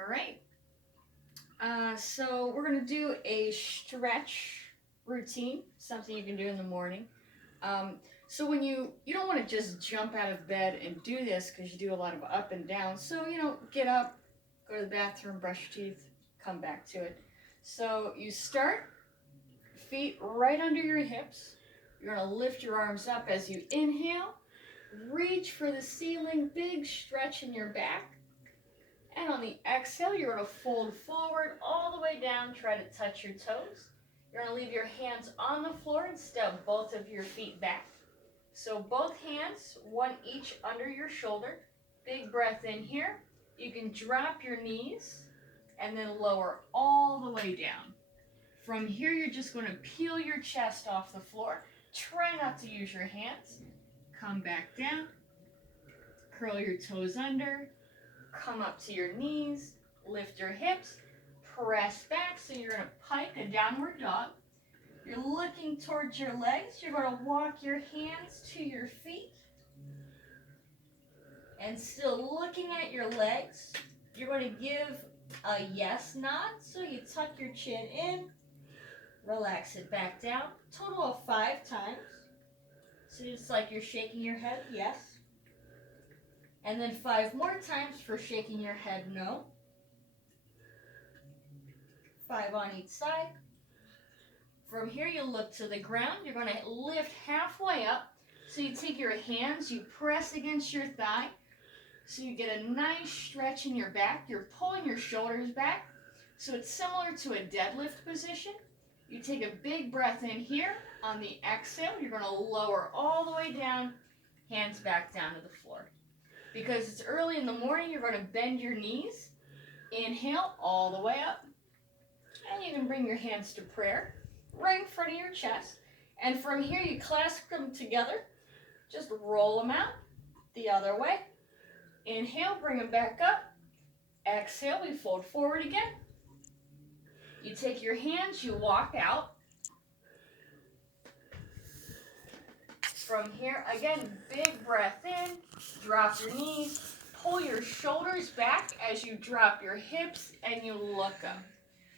All right. So we're gonna do a stretch routine, something you can do in the morning. Um, so when you don't want to just jump out of bed and do this because you do a lot of up and down. So get up, go to the bathroom, brush your teeth, come back to it. So you start feet right under your hips. You're gonna lift your arms up as you inhale. Reach for the ceiling, big stretch in your back. And on the exhale, you're going to fold forward all the way down. Try to touch your toes. You're going to leave your hands on the floor and step both of your feet back. So both hands, one each under your shoulder. Big breath in here. You can drop your knees and then lower all the way down. From here, you're just going to peel your chest off the floor. Try not to use your hands. Come back down. Curl your toes under. Come up to your knees, lift your hips, press back. So you're going to pike a downward dog. You're looking towards your legs. You're going to walk your hands to your feet. And still looking at your legs, you're going to give a yes nod. So you tuck your chin in, relax it back down. Total of 5 times. So it's like you're shaking your head, yes. And then 5 more times for shaking your head, no. 5 on each side. From here, you look to the ground. You're going to lift halfway up. So you take your hands, you press against your thigh. So you get a nice stretch in your back. You're pulling your shoulders back. So it's similar to a deadlift position. You take a big breath in here. On the exhale, you're going to lower all the way down, hands back down to the floor. Because it's early in the morning, you're going to bend your knees. Inhale all the way up. And you can bring your hands to prayer right in front of your chest. And from here, you clasp them together. Just roll them out the other way. Inhale, bring them back up. Exhale, we fold forward again. You take your hands, you walk out. From here, again, big breath in. Drop your knees. Pull your shoulders back as you drop your hips and you look up.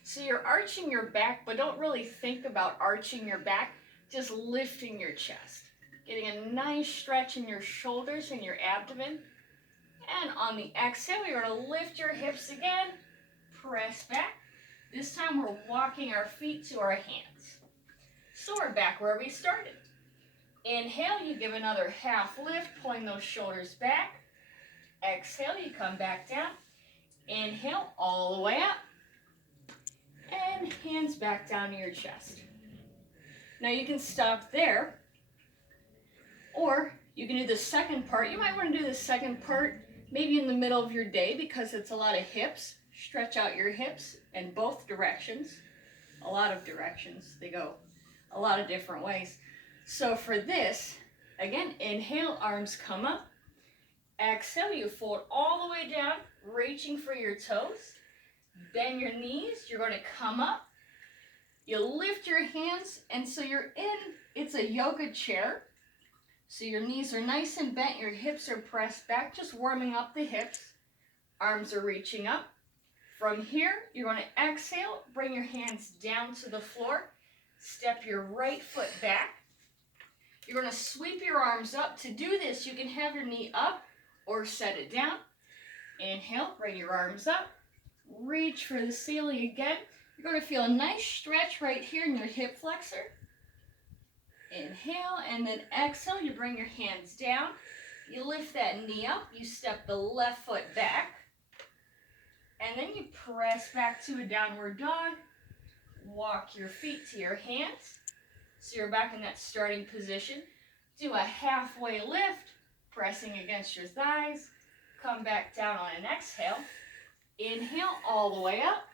So you're arching your back, but don't really think about arching your back, just lifting your chest. Getting a nice stretch in your shoulders and your abdomen. And on the exhale, you're going to lift your hips again, press back. This time we're walking our feet to our hands. So we're back where we started. Inhale, you give another half lift, pulling those shoulders back. Exhale, you come back down. Inhale, all the way up. And hands back down to your chest. Now you can stop there, or you can do the second part. You might want to do the second part maybe in the middle of your day because it's a lot of hips. Stretch out your hips in both directions. A lot of directions. They go a lot of different ways. So for this, again, inhale, arms come up. Exhale, you fold all the way down, reaching for your toes. Bend your knees. You're going to come up. You lift your hands, and so you're in, it's a yoga chair. So your knees are nice and bent, your hips are pressed back, just warming up the hips. Arms are reaching up. From here, you're going to exhale, bring your hands down to the floor. Step your right foot back. You're going to sweep your arms up. To do this, you can have your knee up or set it down. Inhale, bring your arms up. Reach for the ceiling again. You're going to feel a nice stretch right here in your hip flexor. Inhale, and then exhale, you bring your hands down. You lift that knee up. You step the left foot back. And then you press back to a downward dog. Walk your feet to your hands. So you're back in that starting position. Do a halfway lift, pressing against your thighs. Come back down on an exhale. Inhale all the way up.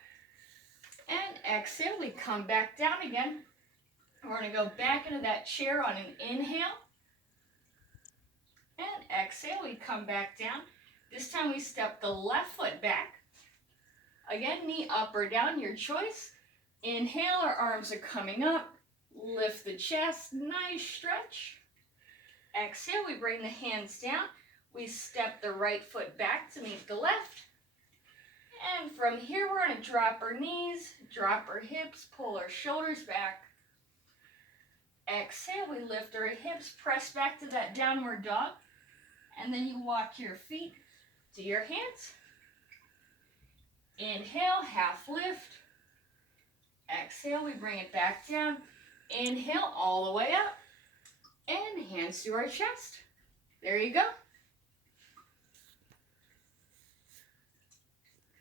And exhale, we come back down again. We're going to go back into that chair on an inhale. And exhale, we come back down. This time we step the left foot back. Again, knee up or down, your choice. Inhale, our arms are coming up. Lift the chest, nice stretch. Exhale, we bring the hands down. We step the right foot back to meet the left. And from From here, we're going to drop our knees, drop our hips, pull our shoulders back. Exhale, we lift our hips, press back to that downward dog, and then you walk your feet to your hands. Inhale, half lift. Exhale, we bring it back down. Inhale, all the way up. And hands to our chest. There you go.